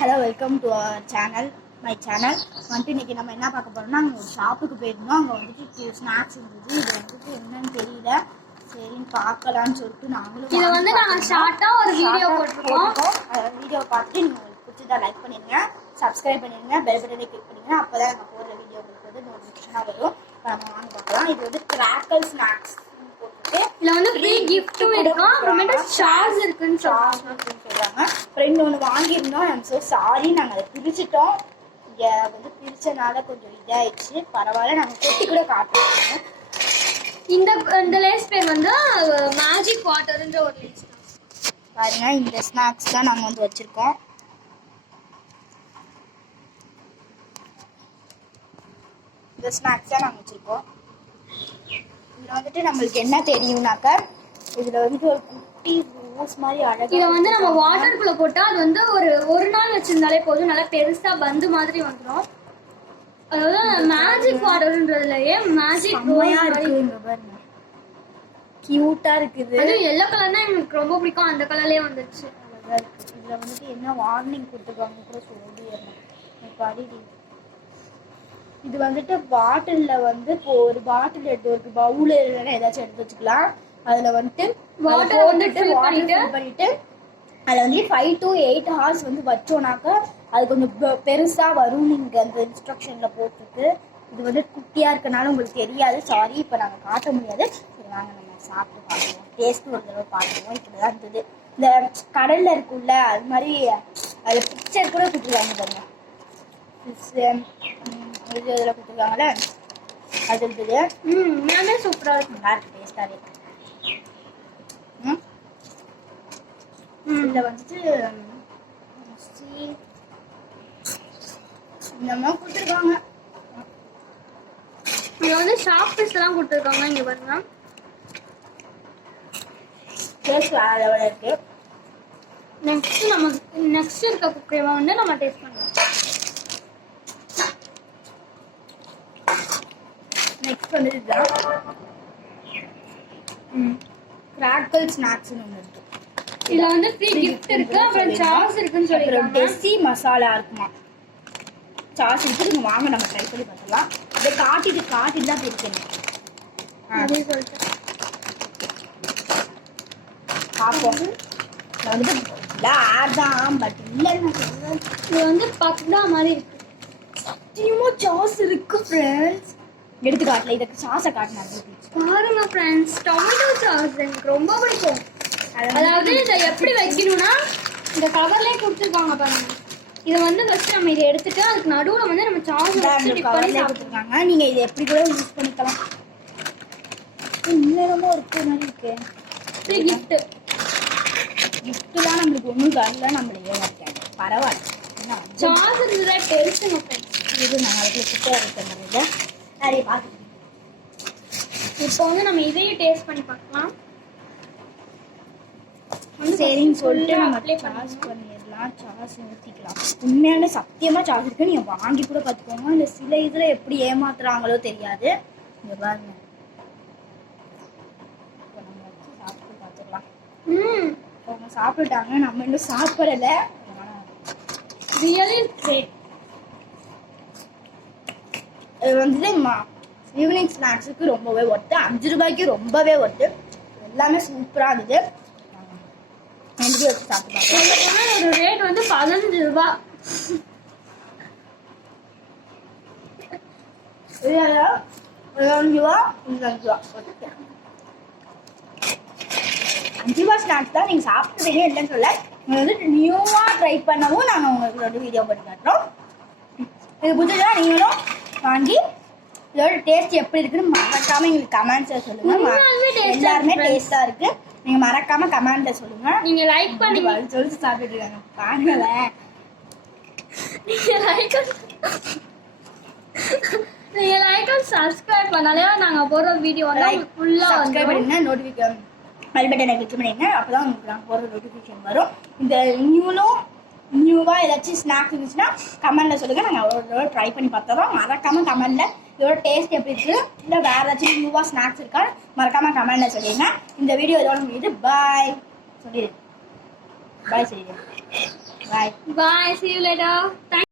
Hello, welcome to our channel, my channel. வந்துட்டு இன்றைக்கி நம்ம என்ன பார்க்க போகிறோம்னா, அங்கே ஒரு ஷாப்புக்கு போயிருந்தோம். அங்கே வந்துட்டு ஸ்நாக்ஸ் இருந்தது. இது வந்துட்டு என்னன்னு தெரியல, சரின்னு பார்க்கலான்னு சொல்லிட்டு நாங்களும் இதை வந்து நாங்கள் ஷார்ட்டாக ஒரு வீடியோ போட்டிருக்கோம். வீடியோ பார்த்துட்டு நீங்கள் உங்களுக்கு பிடிச்சதா லைக் பண்ணிடுங்க, சப்ஸ்கிரைப் பண்ணிடுங்க, பெல் பட்டனை கிளிக் பண்ணிடுங்க. அப்போ தான் நாங்கள் போடுற வீடியோ உங்களுக்கு வந்து நோட்டிஃபிகேஷனாக வரும். நம்ம வாங்க பார்க்கலாம். இது வந்து கிராக்கல் ஸ்நாக்ஸ் போட்டுட்டு இதில் வந்து ஃப்ரீ கிஃப்ட்டும் இருக்கும், அப்புறமேட்டு சார்ஜ் இருக்குன்னு சொல்கிறாங்க. ஃப்ரெண்ட் ஒன்று வாங்கியிருந்தோம். ஐம் ஸோ சாரி, நாங்கள் அதை பிரிச்சுட்டோம். இங்கே வந்து பிரித்தனால கொஞ்சம் இதாகிடுச்சு. பரவாயில்ல, நாங்கள் கொட்டி கூட காட்டுறோம். இந்த லேஸ் பேர் வந்து மேஜிக் வாட்டர்ன்ற ஒரு லேஸ் பாருங்க. இந்த ஸ்நாக்ஸ் தான் நாங்கள் வந்து வச்சுருக்கோம். இந்த ஸ்நாக்ஸ் தான் நாங்கள் வச்சுருக்கோம். இதில் வந்துட்டு நம்மளுக்கு என்ன தெரியும்னாக்கா, இதில் வந்துட்டு ஒரு குட்டி ரோஸ் மாதிரி அழகாக இதை வந்து நம்ம வாட்டருக்குள்ளே போட்டால் அது வந்து ஒரு நாள் வச்சுருந்தாலே போதும், நல்லா பெருசாக பந்து மாதிரி வந்துடும். அதாவது மேஜிக் வாட்டர்ன்றதுலயே மேஜிக் ரோஸா இருக்கு, கியூட்டா இருக்குது. அது எல்லோ கலர் தான் எனக்கு ரொம்ப பிடிக்கும், அந்த கலர்லயே வந்துருச்சு. அழகா இருக்கு. இதுல வந்துட்டு என்ன வார்னிங் கொடுத்துருக்காங்க கூட சொல்லிடுறேன். இது வந்துட்டு பாட்டில்ல வந்து இப்போ ஒரு பாட்டில் எடுத்து ஒரு பவுல் இல்லைன்னா ஏதாச்சும் எடுத்து வச்சுக்கலாம். அதுல வந்துட்டு வாட்டர் வந்துட்டு பண்ணிட்டு அதில் வந்து 5 to 8 hours வந்து வச்சோன்னாக்கா அது கொஞ்சம் பெருசாக வரும். நீங்கள் அந்த இன்ஸ்ட்ரக்ஷனில் போட்டுருக்கு. இது வந்து குட்டியாக இருக்கனால உங்களுக்கு தெரியாது, சாரி. இப்போ நாங்கள் காட்ட முடியாது. சரி, வாங்க நம்ம சாப்பிட்டு பார்ப்போம். டேஸ்ட்டு ஒரு தடவை பார்த்துருவோம். இப்படி தான் இருந்தது. இந்த கடலில் இருக்குல்ல, அது மாதிரி அதில் பிக்சர் கூட கொடுத்துருக்காங்க பாருங்க. இது இதில் கொடுத்துருக்காங்களே, அது இருக்குது. எல்லாமே சூப்பராக இருக்கும், நல்லா இருக்குது, டேஸ்ட்டாகவே இருக்குது. இதில் வந்துட்டு இந்த மாதிரி கொடுத்துருக்காங்க. இங்கே வந்து ஷாப்ஸ் எல்லாம் கொடுத்துருக்காங்க. இங்கே பாருங்க, டேஸ்ட் வேற லெவலில் இருக்கு. நெக்ஸ்ட் இருக்க குக்கரேவா வந்து நம்ம டேஸ்ட் பண்ணலாம். நெக்ஸ்ட் வந்து இதுதான் கிராக்கல் ஸ்நாக்ஸ்னு ஒன்று இருக்கு. இதுல வந்து ஃப்ரீ கிஃப்ட் இருக்கு, அப்புறம் சாஸ் இருக்குன்னு சொல்லிருக்காங்க. டெசி மசாலா இருக்குமா, சாஸ் இருக்கு. நீங்க வாங்க நம்ம ட்ரை பண்ணி பார்க்கலாம். இதை காட்டிட்டு தான் பிரிக்கணும். அதே சொல்லிட்டு பார்ப்போம். நான் வந்துட்டு ஆட் தான், பட் இல்லைன்னு சொல்றேன். இது வந்து பக்டா மாதிரி இருக்கு. சத்தியமா சாஸ் இருக்கு ஃப்ரெண்ட்ஸ். எடுத்து காட்டல, இதுக்கு சாஸை காட்டினாங்க பாருங்க ஃப்ரெண்ட்ஸ், டொமேட்டோ சாஸ் எனக்கு ரொம்ப பிடிக்கும். அதாவது இதை எப்படி வைக்கணும்னா, இந்த கவர்லேயே கொடுத்துருக்காங்க பாருங்க. இதை வந்து ஃபர்ஸ்ட் நம்ம இதை எடுத்துட்டு அதுக்கு நடுவில் வந்து நம்ம சாஸ் கவர்லேயே கொடுத்துருக்காங்க. நீங்க இதை எப்படி கூட யூஸ் பண்ணிக்கலாம். இன்னமும் இருக்கு மாதிரி இருக்கு. ஃப்ரீ கிஃப்ட் கிஃப்ட்லாம் நம்மளுக்கு ஒன்றும் தரல, நம்மளுக்கு ஏமாட்டாங்க. பரவாயில்ல, சாஸ் இருந்ததா டென்ஷன் ஃப்ரெண்ட்ஸ். இது நாளைக்கு கிட்ட இருக்கிறது நிறைய பார்த்து. இப்போ வந்து நம்ம இதையும் டேஸ்ட் பண்ணி பார்க்கலாம். சரின்னு சொல்லிட்டு நம்ம சாஸ் பண்ணிடலாம். சாஸ் ஊற்றிக்கலாம். உண்மையான சத்தியமாக சாஸ் இருக்கு. நீங்கள் வாங்கி கூட பார்த்துக்கோங்க. இந்த சில இதில் எப்படி ஏமாத்துறாங்களோ தெரியாது. இங்கே பாருங்க, இப்போ நம்ம வச்சு சாப்பிட்டு பார்த்துக்கலாம். அவங்க சாப்பிட்டுட்டாங்க, நம்ம இன்னும் சாப்பிடலை. Really great. இது வந்துட்டு ஈவினிங் ஸ்நாக்ஸுக்கு ரொம்பவே ஒர்த்து. 5 ரூபாய்க்கு ரொம்பவே ஒர்த்து. எல்லாமே சூப்பராக இருந்தது. வச்சு சாப்பிட்டு பார்த்தேன். ஒரு ரேட் வந்து 15 ரூபாய். ₹5 ஸ்நாக்ஸ் தான். நீங்கள் சாப்பிட்றீங்க இல்லைன்னு சொல்ல, நீங்கள் வந்து நியூவாக ட்ரை பண்ணவும் நாங்கள் உங்களுக்கு வீடியோ பண்ணி காட்டுறோம். இது புதுசாக நீங்களும் வாங்கி இதோட டேஸ்ட் எப்படி இருக்குன்னு மறக்காம எங்களுக்கு கமெண்ட்ஸில் சொல்லுங்க. எல்லாருமே டேஸ்ட்டாக இருக்கு. நீங்கள் மறக்காம கமெண்ட்ல சொல்லுங்க. நீங்க லைக் பண்ணி சொல்லி சாப்பிட்டு இருக்காங்க பாருங்கள. நீங்க லைக் அண்ட் சப்ஸ்கிரைப் பண்ணாலே நாங்க போடுற வீடியோ வந்து ஃபுல்லா சப்ஸ்கிரைப் பண்ணுங்க. நோட்டிஃபிகேஷன் பெல் பட்டனை கிளிக் பண்ணிடுங்க. அப்பதான் உங்களுக்கு நாங்கள் போடுற நோட்டிஃபிகேஷன் வரும். இந்த நியூவாக ஏதாச்சும் ஸ்நாக்ஸ் இருந்துச்சுன்னா கமெண்ட்ல சொல்லுங்க. நாங்கள் ஒரு ட்ரை பண்ணி பார்த்தோம். மறக்காம கமெண்ட்ல இதோட டேஸ்ட் எப்படி இருக்கு, இல்லை வேற ஏதாச்சும் நியூவாக ஸ்நாக்ஸ் இருக்கா மறக்காம கமெண்ட்ல சொல்லிடுங்க. இந்த வீடியோ இதோட முடியுது. பாய் சொல்லிடு. பாய் சொல்லிடுங்க. பாய். Bye. See you later. Thank